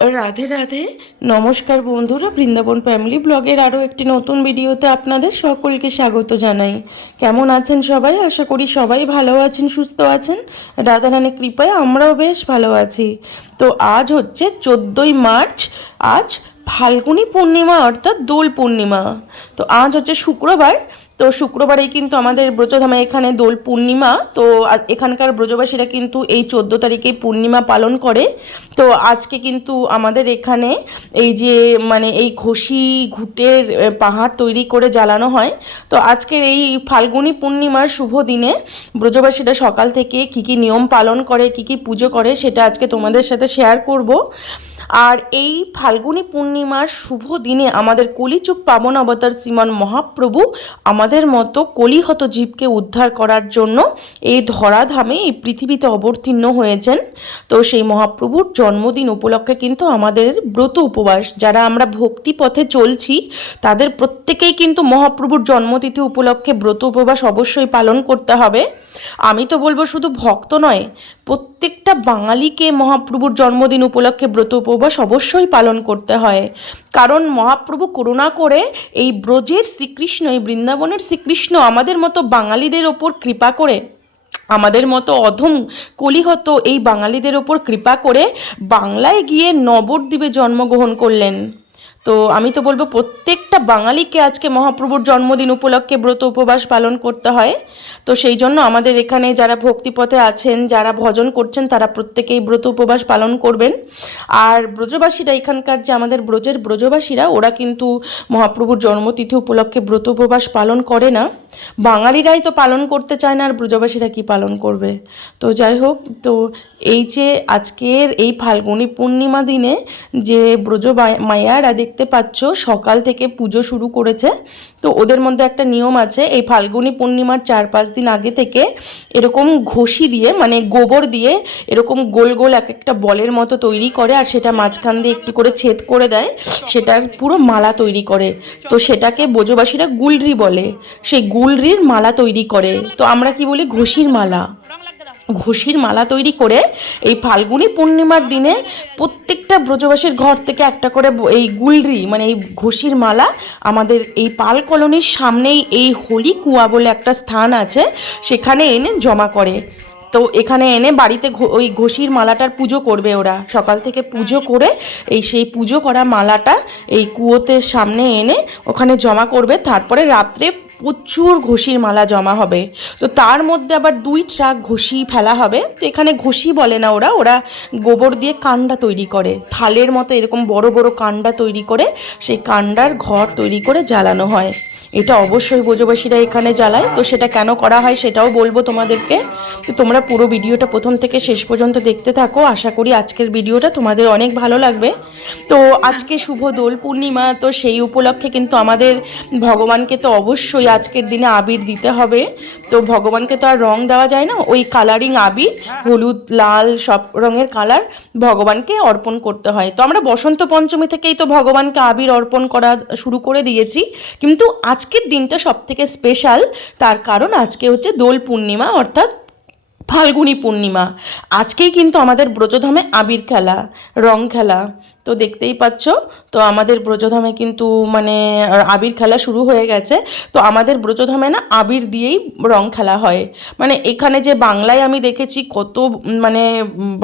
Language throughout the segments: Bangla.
রাধে রাধে। নমস্কার বন্ধুরা, বৃন্দাবন ফ্যামিলি ব্লগের আরও একটি নতুন ভিডিওতে আপনাদের সকলকে স্বাগত জানাই। কেমন আছেন সবাই? আশা করি সবাই ভালো আছেন, সুস্থ আছেন। রাধারানী কৃপায় আমরাও বেশ ভালো আছি। তো আজ হচ্ছে চোদ্দোই মার্চ, আজ ফাল্গুনী পূর্ণিমা অর্থাৎ দোল পূর্ণিমা। তো আজ হচ্ছে শুক্রবার তো শুক্রবারেই কিন্তু আমাদের ব্রজধামে এখানে দোল পূর্ণিমা। তো এখানকার ব্রজবাসীরা কিন্তু এই চোদ্দ তারিখে পূর্ণিমা পালন করে। তো আজকে কিন্তু আমাদের এখানে এই যে মানে এই ঘষি ঘুটের পাহাড় তৈরি করে জ্বালানো হয়। তো আজকের এই ফাল্গুনী পূর্ণিমার শুভ দিনে ব্রজবাসীরা সকাল থেকে কী কী নিয়ম পালন করে, কী কী পুজো করে, সেটা আজকে তোমাদের সাথে শেয়ার করব। আর এই ফাল্গুনী পূর্ণিমার শুভ দিনে আমাদের কলিযুগ পাবন অবতার শ্রীমান মহাপ্রভু আমাদের মতো কলিহত জীবকে উদ্ধার করার জন্য এই ধরাধামে এই পৃথিবীতে অবতীর্ণ হয়েছেন। তো সেই মহাপ্রভুর জন্মদিন উপলক্ষে কিন্তু আমাদের ব্রত উপবাস, যারা আমরা ভক্তি পথে চলছি, তাদের প্রত্যেকেই কিন্তু মহাপ্রভুর জন্মতিথি উপলক্ষে ব্রত উপবাস অবশ্যই পালন করতে হবে। আমি তো বলব শুধু ভক্ত নয় প্রত্যেকটা বাঙালিকে মহাপ্রভুর জন্মদিন উপলক্ষে ব্রত উপবাস অবশ্যই পালন করতে হয়। কারণ মহাপ্রভু করুণা করে এই ব্রজের শ্রীকৃষ্ণ, এই বৃন্দাবনের শ্রীকৃষ্ণ আমাদের মতো বাঙালিদের ওপর কৃপা করে, আমাদের মতো অধম কলিহত এই বাঙালিদের ওপর কৃপা করে বাংলায় গিয়ে নবদ্বীপে জন্মগ্রহণ করলেন। তো আমি তো বলব প্রত্যেকটা বাঙালিকে আজকে মহাপ্রভুর জন্মদিন উপলক্ষে ব্রত উপবাস পালন করতে হয়। তো সেই জন্য আমাদের এখানে যারা ভক্তিপথে আছেন, যারা ভজন করছেন, তারা প্রত্যেকেই ব্রত উপবাস পালন করবেন। আর ব্রজবাসীরা এখানকার যে আমাদের ব্রজের ব্রজবাসীরা, ওরা কিন্তু মহাপ্রভুর জন্মতিথি উপলক্ষে ব্রত উপবাস পালন করে না। বাঙালিরাই তো পালন করতে চায় না, আর ব্রজবাসীরা কি পালন করবে? তো যাই হোক, তো এই যে আজকের এই ফাল্গুনী পূর্ণিমা দিনে যে ব্রজ মায়ারা দেখতে পাচ্ছ, সকাল থেকে পুজো শুরু করেছে। তো ওদের মধ্যে একটা নিয়ম আছে, এই ফাল্গুনী পূর্ণিমার চার পাঁচ দিন আগে থেকে এরকম ঘষি দিয়ে মানে গোবর দিয়ে এরকম গোল গোল এক একটা বলের মতো তৈরি করে আর সেটা মাঝখান দিয়ে একটু করে ছেদ করে দেয়। সেটা পুরো মালা তৈরি করে। তো সেটাকে ব্রজবাসীরা গুলরি বলে। সেই গুলরির মালা তৈরি করে। তো আমরা কি বলি? ঘষির মালা। ঘষির মালা তৈরি করে এই ফাল্গুনী পূর্ণিমার দিনে প্রত্যেকটা ব্রজবাসীর ঘর থেকে একটা করে এই গুলরি মানে এই ঘষির মালা আমাদের এই পাল কলোনির সামনেই এই হোলি কুয়া বলে একটা স্থান আছে, সেখানে এনে জমা করে। তো এখানে এনে বাড়িতে ওই ঘষির মালাটার পুজো করবে ওরা। সকাল থেকে পুজো করে এই সেই পুজো করা মালাটা এই কুয়োতে সামনে এনে ওখানে জমা করবে। তারপরে রাত্রে প্রচুর ঘষির মালা জমা হবে। তো তার মধ্যে আবার দুই ট্রাক ঘষি ফেলা হবে। তো এখানে ঘষি বলে না ওরা ওরা গোবর দিয়ে কান্ডা তৈরি করে। থালের মতো এরকম বড় বড় কান্ডা তৈরি করে, সেই কান্ডার ঘর তৈরি করে জ্বালানো হয়। এটা অবশ্যই ব্রজবাসীরা এখানে জ্বালায়। তো সেটা কেন করা হয় সেটাও বলব তোমাদেরকে। তো তোমরা পুরো ভিডিওটা প্রথম থেকে শেষ পর্যন্ত দেখতে থাকো। আশা করি আজকের ভিডিওটা তোমাদের অনেক ভালো লাগবে। তো আজকে শুভ দোল পূর্ণিমা, তো সেই উপলক্ষে কিন্তু আমাদের ভগবানকে তো অবশ্যই আজকের দিনে আবির দিতে হবে। তো ভগবানকে তো আর রং দেওয়া যায় না, ওই কালারিং আবির, হলুদ, লাল, সব রঙের কালার ভগবানকে অর্পণ করতে হয়। তো আমরা বসন্ত পঞ্চমী থেকেই তো ভগবানকে আবির অর্পণ করা শুরু করে দিয়েছি। কিন্তু আজকের দিনটা সব থেকে স্পেশাল তার কারণ আজকে হচ্ছে দোল পূর্ণিমা, অর্থাৎ ফাল্গুনী পূর্ণিমা। আজকেই কিন্তু আমাদের ব্রজধামে আবির খেলা, রং খেলা। তো দেখতেই পাচ্ছ, তো আমাদের ব্রজধামে কিন্তু মানে আবির খেলা শুরু হয়ে গেছে। তো আমাদের ব্রজধামে না আবির দিয়েই রং খেলা হয়। মানে এখানে যে বাংলায় আমি দেখেছি কত মানে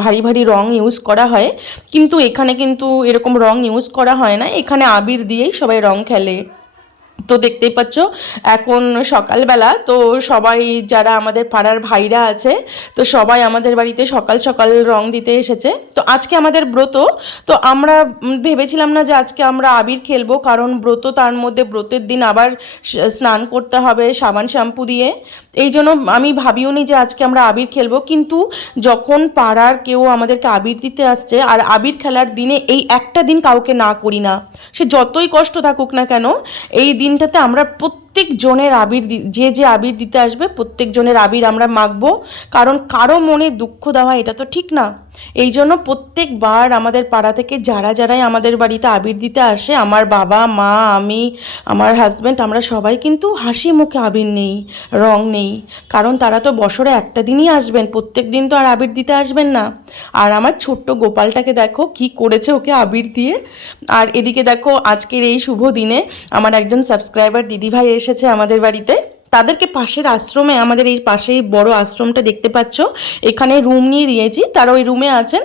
ভারী ভারী রং ইউজ করা হয়, কিন্তু এখানে কিন্তু এরকম রং ইউজ করা হয় না। এখানে আবির দিয়েই সবাই রং খেলে। তো দেখতেই পাচ্ছ, এখন সকালবেলা, তো সবাই যারা আমাদের পাড়ার ভাইরা আছে, তো সবাই আমাদের বাড়িতে সকাল সকাল রং দিতে এসেছে। তো আজকে আমাদের ব্রত, তো আমরা ভেবেছিলাম না যে আজকে আমরা আবির খেলব, কারণ ব্রত তার মধ্যে ব্রতের দিন আবার স্নান করতে হবে, সাবান শ্যাম্পু দিয়ে। এই জন্য আমি ভাবিও নি যে আজকে আমরা আবির খেলব। কিন্তু যখন পাড়ার কেউ আমাদেরকে আবির দিতে আসছে, আর আবির খেলার দিনে এই একটা দিন কাউকে না করি না, সে যতই কষ্ট থাকুক না কেন, এই দিনটাতে আমরা প্রত্যেক জনের আবির যে যে আবির দিতে আসবে, প্রত্যেক জনের আবির আমরা মাখবো। কারণ কারও মনে দুঃখ দেওয়া এটা তো ঠিক না। এই জন্য প্রত্যেকবার আমাদের পাড়া থেকে যারা যারাই আমাদের বাড়িতে আবির দিতে আসে, আমার বাবা, মা, আমি, আমার হাজব্যান্ড আমরা সবাই কিন্তু হাসি মুখে আবির নেই, রং নেই কারণ তারা তো বছরে একটা দিনই আসবেন, প্রত্যেক দিন তো আর আবির দিতে আসবেন না। আর আমার ছোট্ট গোপালটাকে দেখো কি করেছে ওকে আবির দিয়ে। আর এদিকে দেখো আজকের এই শুভ দিনে আমার একজন সাবস্ক্রাইবার দিদিভাই এসেছে আমাদের বাড়িতে। তাদেরকে পাশের আশ্রমে, আমাদের এই পাশেই বড় আশ্রমটা দেখতে পাচ্ছ। এখানে রুম নিয়ে দিয়েছি, তারা ওই রুমে আছেন।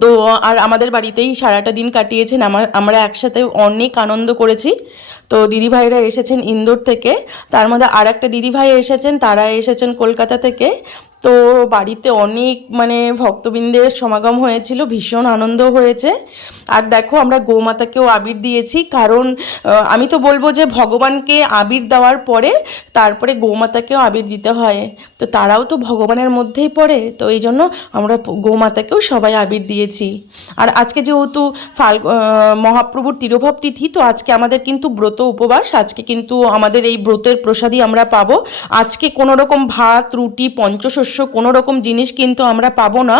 তো আর আমাদের বাড়িতেই সারাটা দিন কাটিয়েছেন। আমার, আমরা একসাথে অনেক আনন্দ করেছি। তো দিদিভাইরা এসেছেন ইন্দোর থেকে। তার মধ্যে আর একটা দিদিভাই এসেছেন, তারা এসেছেন কলকাতা থেকে। তো বাড়িতে অনেক মানে ভক্তবৃন্দের সমাগম হয়েছিল, ভীষণ আনন্দ হয়েছে। আর দেখো আমরা গোমাতাকেও আবির দিয়েছি, কারণ আমি তো বলব যে ভগবানকে আবির দেওয়ার পরে তারপরে গোমাতাকেও আবির দিতে হয়। তো তারাও তো ভগবানের মধ্যেই পড়ে, তো এই জন্য আমরা গোমাতাকেও সবাই আবির দিয়েছি। আর আজকে যেহেতু ফাল মহাপ্রভুর তিরোভাব তিথি, তো আজকে আমাদের কিন্তু ব্রত উপবাস, আজকে কিন্তু আমাদের এই ব্রতের প্রসাদই আমরা পাবো। আজকে কোনো রকম ভাত, রুটি, পঞ্চশস্য কোনো রকম জিনিস কিন্তু আমরা পাবো না।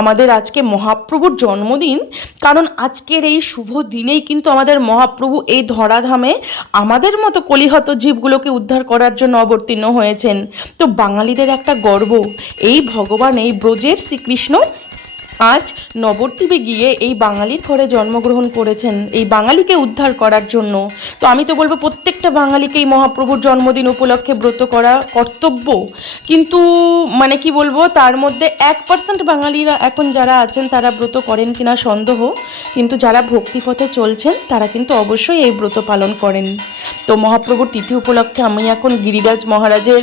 আমাদের আজকে মহাপ্রভুর জন্মদিন, কারণ আজকের এই শুভ দিনেই কিন্তু আমাদের মহাপ্রভু এই ধরাধামে আমাদের মতো কলিহত জীবগুলোকে উদ্ধার করার জন্য অবতীর্ণ হয়েছেন। তো বাঙালিদের একটা গর্ব, এই ভগবান, এই ব্রজের শ্রীকৃষ্ণ আজ নবদ্বীপে গিয়ে এই বাঙালির ঘরে জন্মগ্রহণ করেছেন। এই বাঙালিকে উদ্ধার করার জন্য। তো আমি তো বলব প্রত্যেকটা বাঙালিকে এই মহাপ্রভুর জন্মদিন উপলক্ষে ব্রত করা কর্তব্য। কিন্তু মানে কি বলব, তার মধ্যে এক পার্সেন্ট বাঙালিরা এখন যারা আছেন, তারা ব্রত করেন কিনা সন্দেহ। কিন্তু যারা ভক্তিপথে চলছেন, তারা কিন্তু অবশ্যই এই ব্রত পালন করেন। তো মহাপ্রভুর তিথি উপলক্ষে আমি এখন গিরিরাজ মহারাজের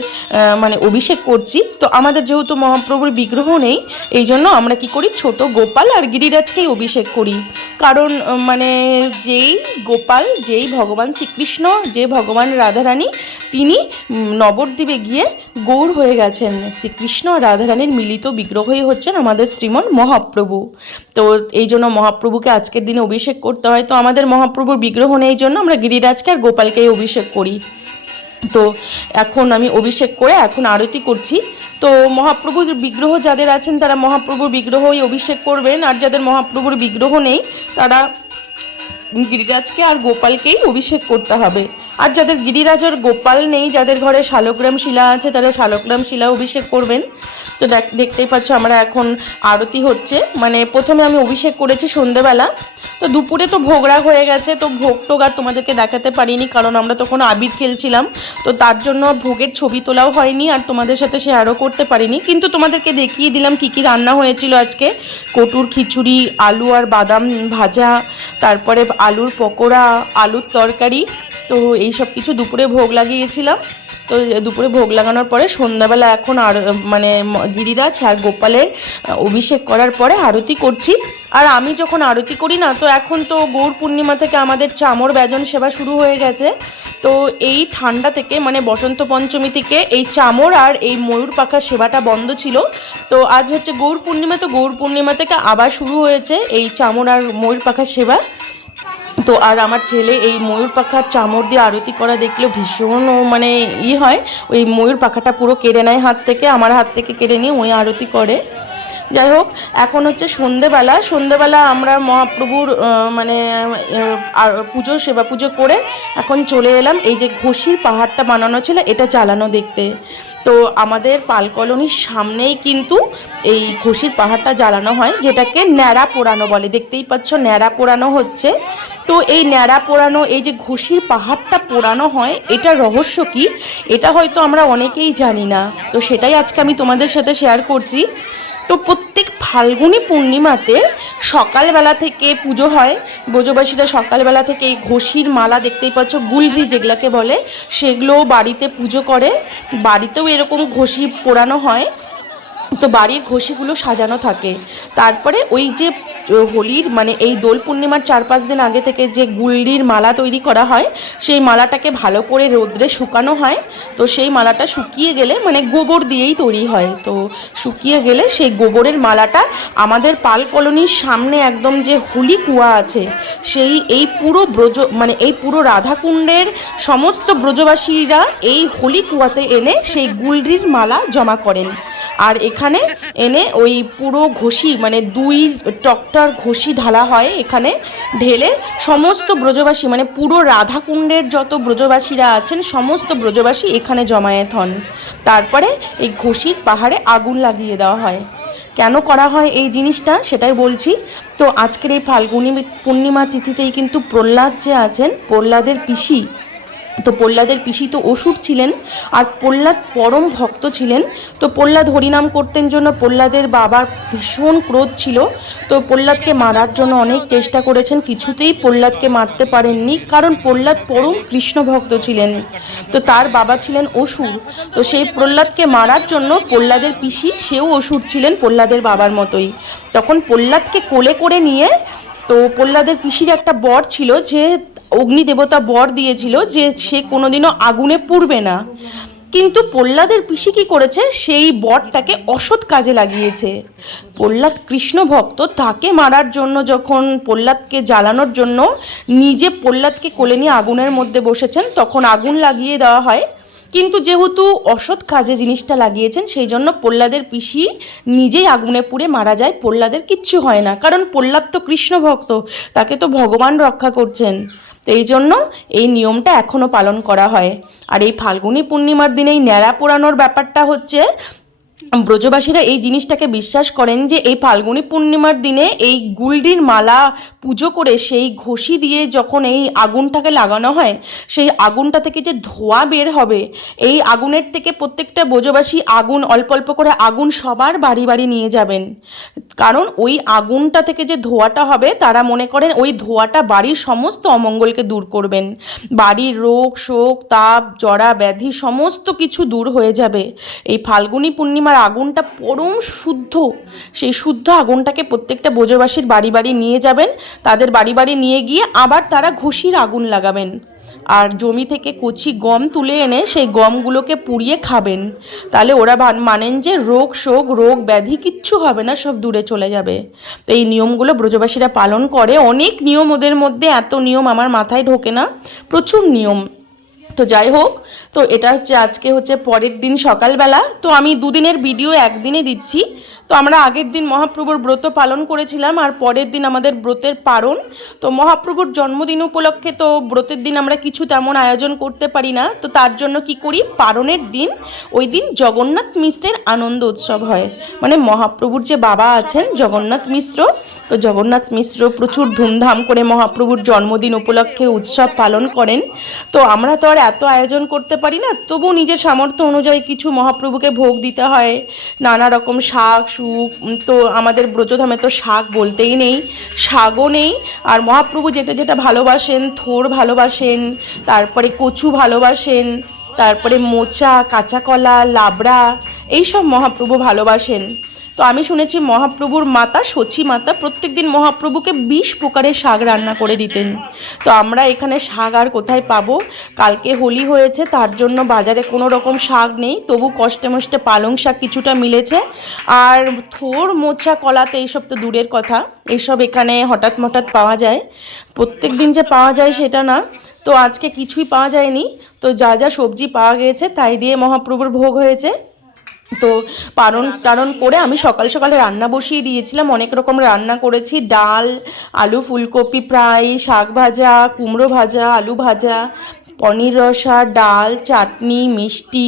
মানে অভিষেক করছি। তো আমাদের যেহেতু মহাপ্রভুর বিগ্রহ নেই, এই জন্য আমরা কি করি? ছোট গোপাল আর গিরিরাজকেই অভিষেক করি। কারণ মানে যেই গোপাল, যেই ভগবান শ্রীকৃষ্ণ, যে ভগবান রাধারানী, তিনি নবদ্বীপে গিয়ে গৌর হয়ে গেছেন। শ্রীকৃষ্ণ আর রাধারানীর মিলিত বিগ্রহই হচ্ছেন আমাদের শ্রীমন মহাপ্রভু। তো এই জন্য মহাপ্রভুকে আজকের দিনে অভিষেক করতে হয়। তো আমাদের মহাপ্রভুর বিগ্রহ নেই জন্য আমরা গিরিরাজকে আর গোপালকেই অভিষেক করি। তো এখন আমি অভিষেক করে এখন আরতি করছি। তো মহাপ্রভুর বিগ্রহ যাদের আছেন, তারা মহাপ্রভুর বিগ্রহই অভিষেক করবেন। আর যাদের মহাপ্রভুর বিগ্রহ নেই, তারা গিরিরাজকে আর গোপালকেই অভিষেক করতে হবে। আর যাদের গিরিরাজ আর গোপাল নেই, যাদের ঘরে শালগ্রাম শিলা আছে, তারা শালগ্রাম শিলা অভিষেক করবেন। তো দেখ- দেখতেই পাচ্ছ আমরা এখন আরতি হচ্ছে। মানে প্রথমে আমি অভিষেক করেছি সন্ধেবেলা। তো দুপুরে তো ভোগরাগ হয়ে গেছে, তো ভোগ টোগ আর তোমাদেরকে দেখাতে পারিনি, কারণ আমরা তখন আবির খেলছিলাম। তো তার জন্য ভোগের ছবি তোলাও হয়নি আর তোমাদের সাথে শেয়ারও করতে পারিনি। কিন্তু তোমাদেরকে দেখিয়ে দিলাম কি কি রান্না হয়েছিল আজকে। কটুর খিচুড়ি, আলু আর বাদাম ভাজা, তারপরে আলুর পকোড়া, আলুর তরকারি তো এই সব কিছু দুপুরে ভোগ লাগিয়েছিলাম। তো দুপুরে ভোগ লাগানোর পরে সন্ধ্যাবেলা এখন আর মানে গিরিরাজ আর গোপালের অভিষেক করার পরে আরতি করছি। আর আমি যখন আরতি করি না, তো এখন তো গৌর পূর্ণিমা থেকে আমাদের চামর ব্যজন সেবা শুরু হয়ে গেছে। তো এই ঠান্ডা থেকে মানে বসন্ত পঞ্চমী থেকে এই চামর আর এই ময়ূর পাখার সেবাটা বন্ধ ছিল। তো আজ হচ্ছে গৌর পূর্ণিমা, তো গৌর পূর্ণিমা থেকে আবার শুরু হয়েছে এই চামর আর ময়ূর পাখার সেবা। তো আর আমার ছেলে এই ময়ূর পাখার চামড় দিয়ে আরতি করা দেখলে ভীষণ মানে ই হয়, ওই ময়ূর পাখাটা পুরো কেড়ে নেয় হাত থেকে, আমার হাত থেকে কেড়ে নিয়ে ওই আরতি করে। যাই হোক, এখন হচ্ছে সন্ধেবেলা সন্ধেবেলা আমরা মহাপ্রভুর মানে আর পুজো, সেবা পুজো করে এখন চলে এলাম। এই যে ঘষির পাহাড়টা বানানো ছিল, এটা চালানো দেখতে। তো আমাদের পাল কলোনির সামনেই কিন্তু এই ঘষির পাহাড়টা জ্বালানো হয়, যেটাকে ন্যাড়া পোড়ানো বলে। দেখতেই পাচ্ছ ন্যাড়া পোড়ানো হচ্ছে। তো এই ন্যাড়া পোড়ানো, এই যে ঘষির পাহাড়টা পোড়ানো হয়, এটা রহস্য কি? এটা হয়তো আমরা অনেকেই জানি না। তো সেটাই আজকে আমি তোমাদের সাথে শেয়ার করছি। তো প্রত্যেক ফাল্গুনী পূর্ণিমাতে সকালবেলা থেকে পুজো হয়। ব্রজবাসীরা সকালবেলা থেকে এই ঘষির মালা দেখতেই পাচ্ছ, গুলরি যেগুলাকে বলে সেগুলো বাড়িতে পুজো করে। বাড়িতেও এরকম ঘষি পোড়ানো হয়। তো বাড়ির ঘষিগুলো সাজানো থাকে। তারপরে ওই যে হোলির মানে এই দোল পূর্ণিমার চার পাঁচ দিন আগে থেকে যে গুলডির মালা তৈরি করা হয়, সেই মালাটাকে ভালো করে রোদ্রে শুকানো হয়। তো সেই মালাটা শুকিয়ে গেলে মানে গোবর দিয়েই তৈরি হয়। তো শুকিয়ে গেলে সেই গোবরের মালাটা আমাদের পাল কলোনির সামনে একদম যে হোলি কুয়া আছে, সেই, এই পুরো ব্রজ মানে এই পুরো রাধাকুণ্ডের সমস্ত ব্রজবাসীরা এই হোলি কুয়াতে এনে সেই গুলরির মালা জমা করেন। আর এখানে এনে ওই পুরো ঘষি মানে দুই টকটার ঘষি ঢালা হয় এখানে ঢেলে। সমস্ত ব্রজবাসী মানে পুরো রাধাকুণ্ডের যত ব্রজবাসীরা আছেন, সমস্ত ব্রজবাসী এখানে জমায়েত হন। তারপরে এই ঘষির পাহাড়ে আগুন লাগিয়ে দেওয়া হয়। কেন করা হয় এই জিনিসটা সেটাই বলছি। তো আজকের এই ফাল্গুনি পূর্ণিমা তিথিতেই কিন্তু প্রহ্লাদ যে আছেন, প্রহ্লাদের পিসি তো প্রহ্লাদের পিসি তো অসুর ছিলেন আর প্রহ্লাদ পরম ভক্ত ছিলেন। তো প্রহ্লাদ হরিনাম করতেন জন্য প্রহ্লাদের বাবার ভীষণ ক্রোধ ছিল। তো প্রহ্লাদকে মারার জন্য অনেক চেষ্টা করেছেন, কিছুতেই প্রহ্লাদকে মারতে পারেননি কারণ প্রহ্লাদ পরম কৃষ্ণ ভক্ত ছিলেন। তো তার বাবা ছিলেন অসুর। তো সেই প্রহ্লাদকে মারার জন্য প্রহ্লাদের পিসি সেও অসুর ছিলেন প্রহ্লাদের বাবার মতোই। তখন প্রহ্লাদকে কোলে করে নিয়ে তো প্রহ্লাদের পিসির একটা বর ছিল যে অগ্নিদেবতা বর দিয়েছিল যে সে কোনোদিনও আগুনে পুড়বে না। কিন্তু প্রহ্লাদের পিসি কি করেছে? সেই বরটাকে অসৎ কাজে লাগিয়েছে। প্রহ্লাদ কৃষ্ণ ভক্ত, তাকে মারার জন্য যখন প্রহ্লাদকে জ্বালানোর জন্য নিজে প্রহ্লাদকে কোলে নিয়ে আগুনের মধ্যে বসেছেন, তখন আগুন লাগিয়ে দেওয়া হয়। কিন্তু যেহেতু অসৎ কাজে জিনিসটা লাগিয়েছেন, সেই জন্য প্রহ্লাদের পিসি নিজেই আগুনে পুড়ে মারা যায়। প্রহ্লাদের কিচ্ছু হয় না। কারণ প্রহ্লাদ তো কৃষ্ণ ভক্ত, তাকে তো ভগবান রক্ষা করছেন। তো এই জন্য এই নিয়মটা এখনও পালন করা হয়। আর এই ফাল্গুনী পূর্ণিমার দিনে এই ন্যাড়া পোড়ানোর ব্যাপারটা হচ্ছে ব্রজবাসীরা এই জিনিসটাকে বিশ্বাস করেন যে এই ফাল্গুনী পূর্ণিমার দিনে এই গুলডির মালা পুজো করে সেই ঘষি দিয়ে যখন এই আগুনটাকে লাগানো হয়, সেই আগুনটা থেকে যে ধোঁয়া বের হবে, এই আগুনের থেকে প্রত্যেকটা ব্রজবাসী আগুন, অল্প অল্প করে আগুন সবার বাড়ি বাড়ি নিয়ে যাবেন। কারণ ওই আগুনটা থেকে যে ধোঁয়াটা হবে, তারা মনে করেন ওই ধোঁয়াটা বাড়ির সমস্ত অমঙ্গলকে দূর করবেন। বাড়ির রোগ, শোক, তাপ, জরা, ব্যাধি সমস্ত কিছু দূর হয়ে যাবে। এই ফাল্গুনী পূর্ণিমার আগুনটা পরম শুদ্ধ। সেই শুদ্ধ আগুনটাকে প্রত্যেকটা ব্রজবাসীর বাড়ি বাড়ি নিয়ে যাবেন। তাদের বাড়ি বাড়ি নিয়ে গিয়ে আবার তারা ঘষির আগুন লাগাবেন। আর জমি থেকে কচি গম তুলে এনে সেই গমগুলোকে পুড়িয়ে খাবেন। তাহলে ওরা মানেন যে রোগ শোক, রোগ ব্যাধি কিচ্ছু হবে না, সব দূরে চলে যাবে। তো এই নিয়মগুলো ব্রজবাসীরা পালন করে। অনেক নিয়ম ওদের মধ্যে, এত নিয়ম আমার মাথায় ঢোকে না। প্রচুর নিয়ম। তো যাই হোক, তো এটা হচ্ছে আজকে হচ্ছে পরের দিন সকালবেলা। তো আমি দুদিনের ভিডিও একদিনে দিচ্ছি। তো আমরা আগের দিন মহাপ্রভুর ব্রত পালন করেছিলাম আর পরের দিন আমাদের ব্রতের পারণ। তো মহাপ্রভুর জন্মদিন উপলক্ষে তো ব্রতের দিন আমরা কিছু তেমন আয়োজন করতে পারি না। তো তার জন্য কি করি? পারণের দিন, ওই দিন জগন্নাথ মিশ্রের আনন্দ উৎসব হয়। মানে মহাপ্রভুর যে বাবা আছেন, জগন্নাথ মিশ্র, তো জগন্নাথ মিশ্র প্রচুর ধুমধাম করে মহাপ্রভুর জন্মদিন উপলক্ষে উৎসব পালন করেন। তো আমরা তো আর এত আয়োজন করতে পারি না, তবু নিজের সামর্থ্য অনুযায়ী কিছু মহাপ্রভুকে ভোগ দিতে হয়। নানা রকম শাক উম, তো আমাদের ব্রজধামে তো শাক বলতেই নেই শাকও নেই। আর মহাপ্রভু যেটা যেটা ভালোবাসেন থোর ভালোবাসেন তারপরে কচু ভালোবাসেন তারপরে মোচা কাঁচা কলা লাবড়া এইসব মহাপ্রভু ভালোবাসেন। তো আমি শুনেছি মহাপ্রভুর মাতা সচি মাতা প্রত্যেকদিন মহাপ্রভুকে বিশ প্রকারের শাক রান্না করে দিতেন। তো আমরা এখানে শাক আর কোথায় পাবো? কালকে হোলি হয়েছে, তার জন্য বাজারে কোনো রকম শাক নেই। তবু কষ্টে মষ্টে পালং শাক কিছুটা মিলেছে। আর থোর, মোচা কলাতে এইসব তো দূরের কথা। এইসব এখানে হঠাৎ মঠাৎ পাওয়া যায়। প্রত্যেক দিন যে পাওয়া যায় সেটা না। তো আজকে কিছুই পাওয়া যায়নি। তো যা যা সবজি পাওয়া গিয়েছে, তাই দিয়ে মহাপ্রভুর ভোগ হয়েছে। তো পালন টারণ করে আমি সকাল সকালে রান্না বসিয়ে দিয়েছিলাম। অনেক রকম রান্না করেছি। ডাল, আলু, ফুলকপি, প্রায় শাক ভাজা, কুমড়ো ভাজা, আলু ভাজা পনির রসা, ডাল, চাটনি, মিষ্টি,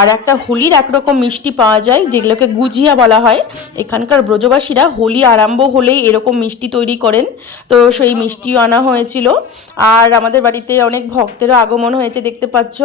আর একটা হোলির একরকম মিষ্টি পাওয়া যায়, যেগুলোকে গুজিয়া বলা হয়। এখানকার ব্রজবাসীরা হোলি আরম্ভ হলেই এরকম মিষ্টি তৈরি করেন। তো সেই মিষ্টিও আনা হয়েছিল। আর আমাদের বাড়িতে অনেক ভক্তেরও আগমন হয়েছে, দেখতে পাচ্ছ।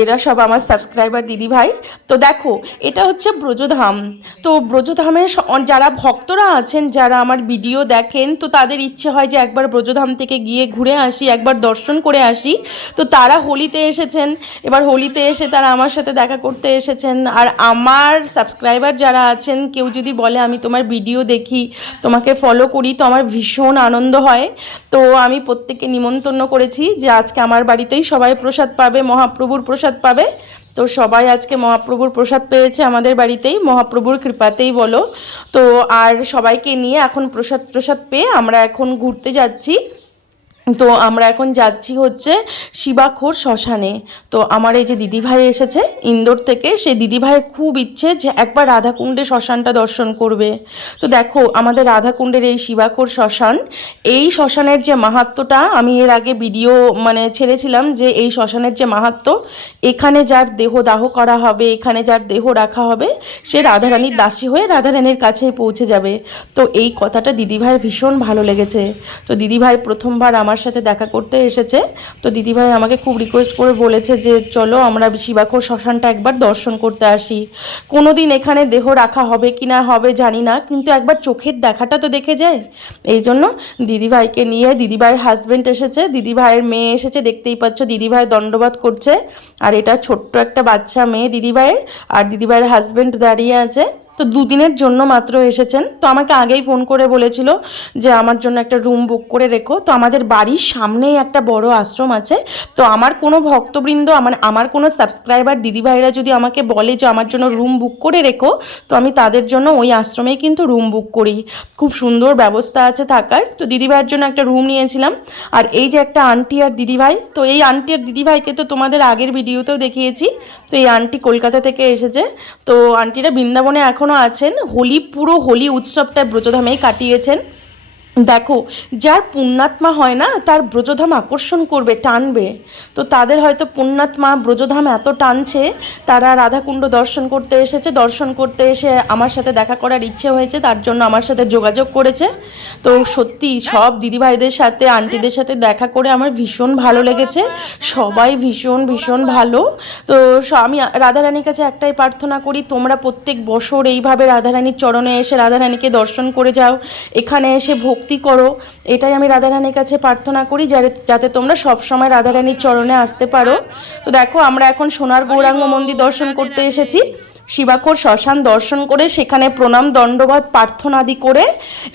এরা সব আমার সাবস্ক্রাইবার দিদি ভাই। তো দেখো, এটা হচ্ছে ব্রজধাম। তো ব্রজধামের যারা ভক্তরা আছেন, যারা আমার ভিডিও দেখেন, তো তাদের ইচ্ছে হয় যে একবার ব্রজধাম থেকে গিয়ে ঘুরে আসি, একবার দর্শন করে আসি। তো তো তারা হোলিতে এসেছেন, এবার হোলিতে এসে তারা আমার সাথে দেখা করতে এসেছেন। আর আমার সাবস্ক্রাইবার যারা আছেন, কেউ যদি বলে, আমি তোমার ভিডিও দেখি, তোমাকে ফলো করি, তো আমার ভীষণ আনন্দ হয়। তো আমি প্রত্যেককে নিমন্ত্রণ করেছি যে আজকে আমার বাড়িতেই সবাই প্রসাদ পাবে, মহাপ্রভুর প্রসাদ পাবে। তো সবাই আজকে মহাপ্রভুর প্রসাদ পেয়েছে আমাদের বাড়িতেই, মহাপ্রভুর কৃপাতেই বলো। তো আর সবাইকে নিয়ে এখন প্রসাদ প্রসাদ পেয়ে আমরা এখন ঘুরতে যাচ্ছি। তো আমরা এখন যাচ্ছি হচ্ছে শিবাখোর শ্মশানে। তো আমার এই যে দিদিভাই এসেছে, ইন্দোর থেকে, সেই দিদিভাইয়ের খুব ইচ্ছে যে একবার রাধাকুণ্ডে শ্মশানটা দর্শন করবে। তো দেখো, আমাদের রাধাকুণ্ডের এই শিবাখোর শ্মশান, এই শ্মশানের যে মাহাত্ম্যটা আমি এর আগে ভিডিও মানে ছেড়েছিলাম যে এই শ্মশানের যে মাহাত্ম্য এখানে যার দেহ দাহ করা হবে, এখানে যার দেহ রাখা হবে, সে রাধারানীর দাসী হয়ে রাধারানীর কাছে পৌঁছে যাবে। তো এই কথাটা দিদিভাইয়ের ভীষণ ভালো লেগেছে। তো দিদিভাই প্রথমবার আমার সাথে দেখা করতে এসেছে। তো দিদিভাই আমাকে খুব রিকোয়েস্ট করে বলেছে যে, চলো আমরা শিবাখোর শ্মশানটা একবার দর্শন করতে আসি। কোনো দিন এখানে দেহ রাখা হবে কি না হবে জানি না, কিন্তু একবার চোখের দেখাটা তো দেখে যায়। এই জন্য দিদিভাইকে নিয়ে দিদিভাইয়ের হাজব্যান্ড এসেছে, দিদিভাইয়ের মেয়ে এসেছে, দেখতেই পাচ্ছ দিদিভাই দণ্ডবাদ করছে। আর এটা ছোট্ট একটা বাচ্চা মেয়ে দিদিভাইয়ের, আর দিদিভাইয়ের হাজব্যান্ড দাঁড়িয়ে আছে। তো দুদিনের জন্য মাত্র এসেছেন। তো আমাকে আগেই ফোন করে বলেছিল যে আমার জন্য একটা রুম বুক করে রেখো। তো আমাদের বাড়ির সামনেই একটা বড় আশ্রম আছে। তো আমার কোনো ভক্তবৃন্দ, আমার আমার কোনো সাবস্ক্রাইবার দিদিভাইরা যদি আমাকে বলে যে আমার জন্য রুম বুক করে রেখো, তো আমি তাদের জন্য ওই আশ্রমেই কিন্তু রুম বুক করি। খুব সুন্দর ব্যবস্থা আছে থাকার। তো দিদিভাইয়ের জন্য একটা রুম নিয়েছিলাম। আর এই যে একটা আন্টি আর দিদিভাই, তো এই আন্টি আর দিদিভাইকে তো তোমাদের আগের ভিডিওতেও দেখিয়েছি। তো এই আন্টি কলকাতা থেকে এসেছে। তো আন্টিরা বৃন্দাবনে এখনও আছেন। হোলি পুরো হোলি উৎসবটা ব্রজধামেই কাটিয়েছেন। দেখো, যার পুণ্যাত্মা হয় না, তার ব্রজধাম আকর্ষণ করবে, টানবে। তো তাদের হয়তো পুণ্যাত্মা, ব্রজধাম এত টানছে, তারা রাধাকুণ্ড দর্শন করতে এসেছে, দর্শন করতে এসে আমার সাথে দেখা করার ইচ্ছে হয়েছে, তার জন্য আমার সাথে যোগাযোগ করেছে। তো সত্যি, সব দিদিভাইদের সাথে, আন্টিদের সাথে দেখা করে আমার ভীষণ ভালো লেগেছে। সবাই ভীষণ ভীষণ ভালো। তো আমি রাধারানীর কাছে একটাই প্রার্থনা করি, তোমরা প্রত্যেক বছর এইভাবে রাধারানীর চরণে এসে রাধারানীকে দর্শন করে যাও। এখানে এসে ভক্তি করো। এটাই আমি রাধারানীর কাছে প্রার্থনা করি যাতে তোমরা সবসময় রাধারানীর চরণে আসতে পারো। তো দেখো, আমরা এখন সোনার গৌরাঙ্গ মন্দির দর্শন করতে এসেছি। শিবাখোর শ্মশান দর্শন করে সেখানে প্রণাম, দণ্ডবাদ, প্রার্থনাদি করে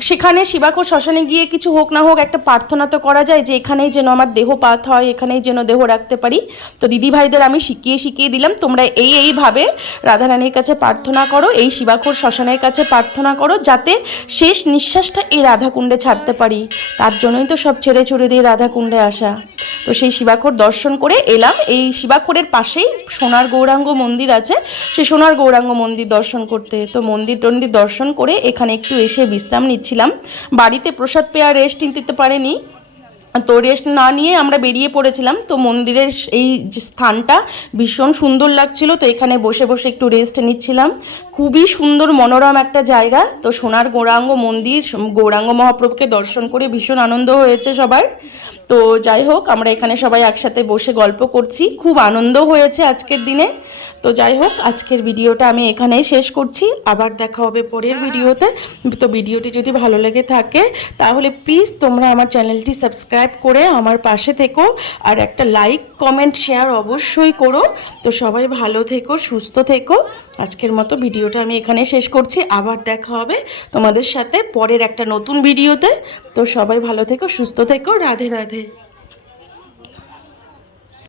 সেখানে শিবাখোর শ্মশানে গিয়ে কিছু হোক না হোক একটা প্রার্থনা তো করা যায় যে এখানেই যেন আমার দেহ পাত হয়, এখানেই যেন দেহ রাখতে পারি। তো দিদিভাইদের আমি শিখিয়ে শিখিয়ে দিলাম, তোমরা এই এইভাবে রাধারানীর কাছে প্রার্থনা করো, এই শিবাখোর শ্মশানের কাছে প্রার্থনা করো যাতে শেষ নিঃশ্বাসটা এই রাধাকুণ্ডে ছাড়তে পারি। তার জন্যই তো সব ছেড়ে ছুড়ে দিয়ে রাধাকুণ্ডে আসা। তো সেই শিবাখোর দর্শন করে এলাম। এই শিবাখোরের পাশেই সোনার গৌরাঙ্গ মন্দির আছে। সেই সোনার গৌরাঙ্গ মন্দির দর্শন করতে। তো মন্দির টন্দির দর্শন করে এখানে একটু এসে বিশ্রাম নিচ্ছিলাম। বাড়িতে প্রসাদ পেয়ে আর রেস্ট নিতে পারেনি। তো রেস্ট না নিয়ে আমরা বেরিয়ে পড়েছিলাম। তো মন্দিরের এই স্থানটা ভীষণ সুন্দর লাগছিল। তো এখানে বসে বসে একটু রেস্ট নিচ্ছিলাম। খুবই সুন্দর মনোরম একটা জায়গা। তো সোনার গৌরাঙ্গ মন্দির, গৌরাঙ্গ মহাপ্রভুকে দর্শন করে ভীষণ আনন্দ হয়েছে সবার। তো যাই হোক, আমরা এখানে সবাই একসাথে বসে গল্প করছি। খুব আনন্দ হয়েছে আজকের দিনে। তো যাই হোক, আজকের ভিডিওটা আমি এখানেই শেষ করছি। আবার দেখা হবে পরের ভিডিওতে। তো ভিডিওটি যদি ভালো লেগে থাকে, তাহলে প্লিজ তোমরা আমার চ্যানেলটি সাবস্ক্রাইব করে আমার পাশে থেকো। আর একটা লাইক, কমেন্ট, শেয়ার অবশ্যই করো। তো সবাই ভালো থেকো, সুস্থ থেকো। আজকের মতো ভিডিওটা আমি এখানে শেষ করছি। আবার দেখা হবে তোমাদের সাথে পরের একটা নতুন ভিডিওতে। তো সবাই ভালো থেকো, সুস্থ থেকো। রাধে রাধে।